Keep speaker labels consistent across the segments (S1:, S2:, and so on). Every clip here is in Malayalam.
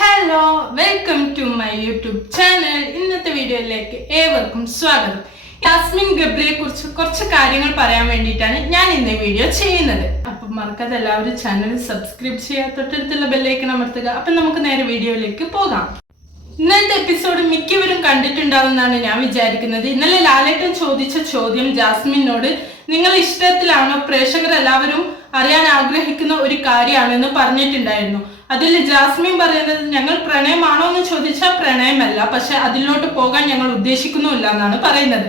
S1: Hello welcome to my YouTube channel ഇന്നത്തെ വീഡിയോയിലേക്ക് ഏവർക്കും സ്വാഗതം. യാസ്മിൻ ഗബ്രിയെ കുറിച്ച് കുറച്ച് കാര്യങ്ങൾ പറയാൻ വേണ്ടിയിട്ടാണ് ഞാൻ ഇന്ന് വീഡിയോ ചെയ്യുന്നത്. അപ്പം മറക്കാതെ എല്ലാവരും ചാനൽ സബ്സ്ക്രൈബ് ചെയ്യുക തൊട്ടടുത്തുള്ള ബെല്ലൈക്കൺ അമർത്തുക. അപ്പം നമുക്ക് നേരെ വീഡിയോയിലേക്ക് പോകാം. ഇന്നത്തെ എപ്പിസോഡ് മിക്കവരും കണ്ടിട്ടുണ്ടാവുമെന്നാണ് ഞാൻ വിചാരിക്കുന്നത്. ഇന്നലെ ലാലേട്ടൻ ചോദിച്ച ചോദ്യം ജാസ്മിനോട് നിങ്ങൾ ഇഷ്ടത്തിലാണോ പ്രേക്ഷകർ എല്ലാവരും അറിയാൻ ആഗ്രഹിക്കുന്ന ഒരു കാര്യമാണെന്ന് പറഞ്ഞിട്ടുണ്ടായിരുന്നു. അതിൽ ജാസ്മിൻ പറയുന്നത് ഞങ്ങൾ പ്രണയമാണോ എന്ന് ചോദിച്ചാൽ പ്രണയമല്ല. പക്ഷെ അതിലോട്ട് പോകാൻ ഞങ്ങൾ ഉദ്ദേശിക്കുന്നുമില്ല എന്നാണ് പറയുന്നത്.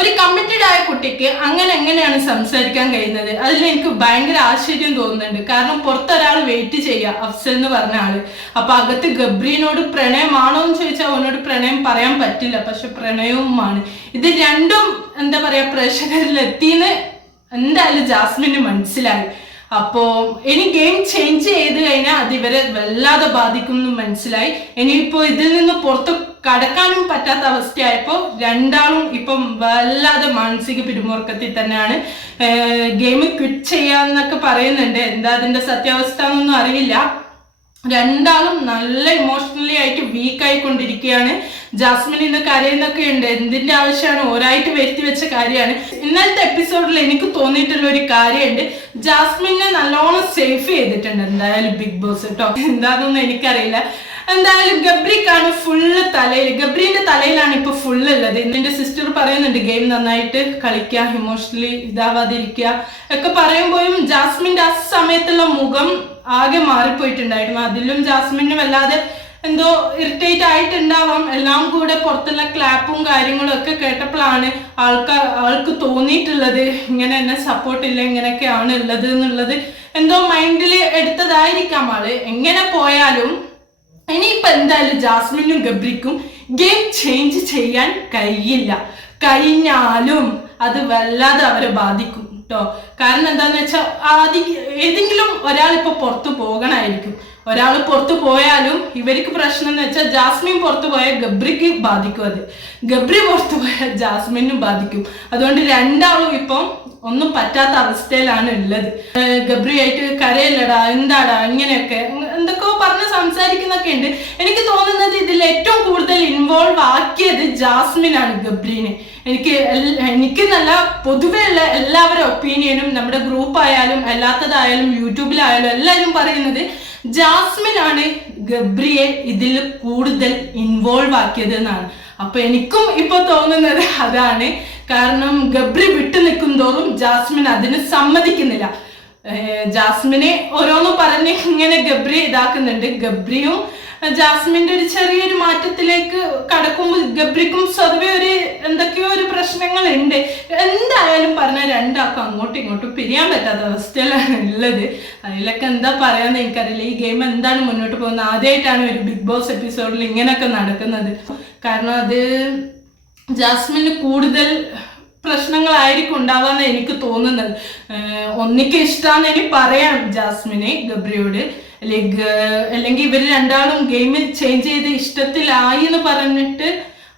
S1: ഒരു കമ്മിറ്റഡ് ആയ കുട്ടിക്ക് അങ്ങനെ എങ്ങനെയാണ് സംസാരിക്കാൻ കഴിയുന്നത്? അതിൽ എനിക്ക് ഭയങ്കര ആശ്ചര്യം തോന്നുന്നുണ്ട്. കാരണം പുറത്തൊരാൾ വെയിറ്റ് ചെയ്യുക അഫ്സൽ എന്ന് പറഞ്ഞ ആൾ. അപ്പൊ അകത്ത് ഗബ്രീനോട് പ്രണയമാണോ എന്ന് ചോദിച്ചാൽ അവനോട് പ്രണയം പറയാൻ പറ്റില്ല. പക്ഷെ പ്രണയവുമാണ്. ഇത് രണ്ടും എന്താ പറയാ പ്രേക്ഷകരിൽ എത്തിയെന്ന് എന്തായാലും ജാസ്മിന് മനസ്സിലായി. അപ്പോ ഇനി ഗെയിം ചേഞ്ച് ചെയ്ത് കഴിഞ്ഞാൽ അത് ഇവരെ വല്ലാതെ ബാധിക്കും എന്ന് മനസ്സിലായി. ഇനിയിപ്പോ ഇതിൽ നിന്ന് പുറത്ത് കടക്കാനും പറ്റാത്ത അവസ്ഥയായപ്പോൾ രണ്ടാളും ഇപ്പം വല്ലാതെ മാനസിക പിരിമുറുക്കത്തിൽ തന്നെയാണ്. ഗെയിം ക്വിറ്റ് ചെയ്യാന്നൊക്കെ പറയുന്നുണ്ട്. എന്താ അതിന്റെ സത്യാവസ്ഥ എന്നൊന്നും അറിയില്ല. രണ്ടാളും നല്ല ഇമോഷണലി ആയിട്ട് വീക്ക് ആയിക്കൊണ്ടിരിക്കുകയാണ് ജാസ്മിൻ ഇന്ന് കരയുന്നൊക്കെ ഉണ്ട്. എന്തിന്റെ ആവശ്യമാണ്? ഓരായിട്ട് വരുത്തി വെച്ച കാര്യമാണ്. ഇന്നലത്തെ എപ്പിസോഡിൽ എനിക്ക് തോന്നിയിട്ടുള്ള ഒരു കാര്യമുണ്ട്. ജാസ്മിനെ നല്ലോണം സേഫ് ചെയ്തിട്ടുണ്ട്. എന്തായാലും ബിഗ് ബോസ് കേട്ടോ എന്താണെന്നൊന്നും എനിക്കറിയില്ല. എന്തായാലും ഗബ്രിക്കാണ് ഫുള്ള് തലയിൽ. ഗബ്രീന്റെ തലയിലാണ് ഇപ്പൊ ഫുള്ള് ഉള്ളത്. എന്റെ സിസ്റ്റർ പറയുന്നുണ്ട് ഗെയിം നന്നായിട്ട് കളിക്കുക ഇമോഷണലി ഇതാവാതിരിക്കുക ഒക്കെ പറയുമ്പോഴും ജാസ്മിന്റെ ആ സമയത്തുള്ള മുഖം ആകെ മാറിപ്പോയിട്ടുണ്ടായിരുന്നു. അതിലും ജാസ്മിനും വല്ലാതെ എന്തോ ഇറിറ്റേറ്റ് ആയിട്ടുണ്ടാവാം. എല്ലാം കൂടെ പുറത്തുള്ള ക്ലാപ്പും കാര്യങ്ങളും ഒക്കെ കേട്ടപ്പോഴാണ് ആൾക്കാർ ആൾക്ക് തോന്നിയിട്ടുള്ളത്. ഇങ്ങനെ എന്നെ സപ്പോർട്ട് ഇല്ല ഇങ്ങനെയൊക്കെയാണ് ഉള്ളത് എന്നുള്ളത്. എന്തോ മൈൻഡിൽ എടുത്തതായിരിക്കാം ആൾ. എങ്ങനെ പോയാലും ഇനിയിപ്പോ എന്തായാലും ജാസ്മിനും ഗബ്രിക്കും ഗെയിം ചേഞ്ച് ചെയ്യാൻ കഴിയില്ല. കഴിഞ്ഞാലും അത് വല്ലാതെ അവരെ ബാധിക്കും. കേട്ടോ കാരണം എന്താന്ന് വെച്ചാൽ ആദ്യം ഏതെങ്കിലും ഒരാൾ ഇപ്പൊ പുറത്തു പോകണമായിരിക്കും ഒരാൾ പുറത്തു പോയാലും ഇവർക്ക് പ്രശ്നം എന്ന് വെച്ചാൽ ജാസ്മിൻ പുറത്തു പോയാൽ ഗബ്രിക്ക് ബാധിക്കും അത്. ഗബ്രി പുറത്തു പോയാൽ ജാസ്മിനും ബാധിക്കും. അതുകൊണ്ട് രണ്ടാളും ഇപ്പം ഒന്നും പറ്റാത്ത അവസ്ഥയിലാണ് ഉള്ളത്. ഗബ്രി ഗബ്രിയായിട്ട് കരയല്ലടാ എന്താടാ ഇങ്ങനെയൊക്കെ? എന്തൊക്കെയോ പറഞ്ഞ് സംസാരിക്കുന്നൊക്കെ ഉണ്ട്. എനിക്ക് തോന്നുന്നത് ഏറ്റവും കൂടുതൽ ഇൻവോൾവ് ആക്കിയത് ജാസ്മിൻ ആണ് ഗബ്രീനെ. എനിക്ക് എനിക്ക് നല്ല പൊതുവെ ഉള്ള എല്ലാവരുടെ ഒപ്പീനിയനും നമ്മുടെ ഗ്രൂപ്പ് ആയാലും അല്ലാത്തതായാലും യൂട്യൂബിലായാലും എല്ലാവരും പറയുന്നത് ജാസ്മിൻ ആണ് ഗബ്രിയെ ഇതിൽ കൂടുതൽ ഇൻവോൾവ് ആക്കിയത് എന്നാണ്. അപ്പൊ എനിക്കും ഇപ്പൊ തോന്നുന്നത് അതാണ്. കാരണം ഗബ്രി വിട്ടു നിൽക്കും തോറും ജാസ്മിൻ അതിന് സമ്മതിക്കുന്നില്ല. ജാസ്മിനെ ഓരോന്നും പറഞ്ഞ് ഇങ്ങനെ ഗബ്രി ഇതാക്കുന്നുണ്ട്. ഗബ്രിയും ജാസ്മിന്റെ ഒരു ചെറിയൊരു മാറ്റത്തിലേക്ക് കടക്കുമ്പോൾ ഗബ്രിക്കും സ്വതവേ ഒരു എന്തൊക്കെയോ ഒരു പ്രശ്നങ്ങൾ ഉണ്ട് എന്തായാലും പറഞ്ഞാൽ രണ്ടാൾക്കും അങ്ങോട്ടും ഇങ്ങോട്ടും പിരിയാൻ പറ്റാത്ത അവസ്ഥയിലാണ് ഉള്ളത്. അതിലൊക്കെ എന്താ പറയാന്ന് എനിക്കറിയില്ല. ഈ ഗെയിം എന്താണ് മുന്നോട്ട് പോകുന്നത്? ആദ്യമായിട്ടാണ് ഒരു ബിഗ് ബോസ് എപ്പിസോഡിൽ ഇങ്ങനെയൊക്കെ നടക്കുന്നത്. കാരണം അത് ജാസ്മിന് കൂടുതൽ പ്രശ്നങ്ങളായിരിക്കും ഉണ്ടാവാന്ന് എനിക്ക് തോന്നുന്നത്. ഒന്നിക്ക് ഇഷ്ടമാന്ന് എനിക്ക് പറയാം ജാസ്മിനെ ഗബ്രിയോട്. അല്ലെങ്കിൽ അല്ലെങ്കിൽ ഇവർ രണ്ടാളും ഗെയിമിൽ ചേഞ്ച് ചെയ്ത് ഇഷ്ടത്തിലായി എന്ന് പറഞ്ഞിട്ട്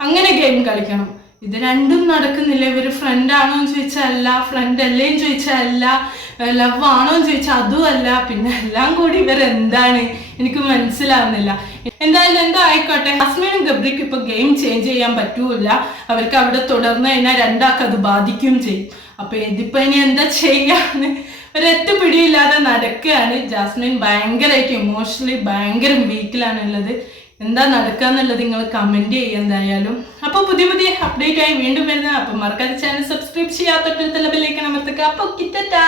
S1: അങ്ങനെ ഗെയിം കളിക്കണം. ഇത് രണ്ടും നടക്കുന്നില്ല. ഇവർ ഫ്രണ്ട് ആണോ എന്ന് ചോദിച്ചാൽ അല്ല ഫ്രണ്ട് അല്ലേന്ന് ചോദിച്ചാൽ അല്ല ലവ് ആണോ എന്ന് ചോദിച്ചാൽ അതും അല്ല. പിന്നെ എല്ലാം കൂടി ഇവർ എന്താണ് എനിക്ക് മനസ്സിലാവുന്നില്ല. എന്തായാലും എന്തോ ആയിക്കോട്ടെ. ഹസ്മിനും ഗബ്രിക്കും ഇപ്പൊ ഗെയിം ചേഞ്ച് ചെയ്യാൻ പറ്റൂല. അവർക്ക് അവിടെ തുടർന്ന് കഴിഞ്ഞാൽ രണ്ടാൾക്ക് അത് ബാധിക്കുകയും ചെയ്യും. അപ്പൊ ഇതിപ്പോ ഇനി എന്താ ചെയ്യാന്ന് ഒരെത്ത് പിടിയില്ലാതെ നടക്കുകയാണ്. ജാസ്മിൻ ഭയങ്കരമായിട്ട് ഇമോഷണലി ഭയങ്കര വീക്കിലാണുള്ളത് എന്താ നടക്കുക എന്നുള്ളത് നിങ്ങൾ കമന്റ് ചെയ്യുക എന്തായാലും. അപ്പോൾ പുതിയ പുതിയ അപ്ഡേറ്റ് ആയി വീണ്ടും വരുന്ന അപ്പോൾ മറക്കാതെ ചാനൽ സബ്സ്ക്രൈബ് ചെയ്യാത്ത ബെല്ലേക്ക് അമർത്തുക. അപ്പോൾ കിറ്ററ്റാ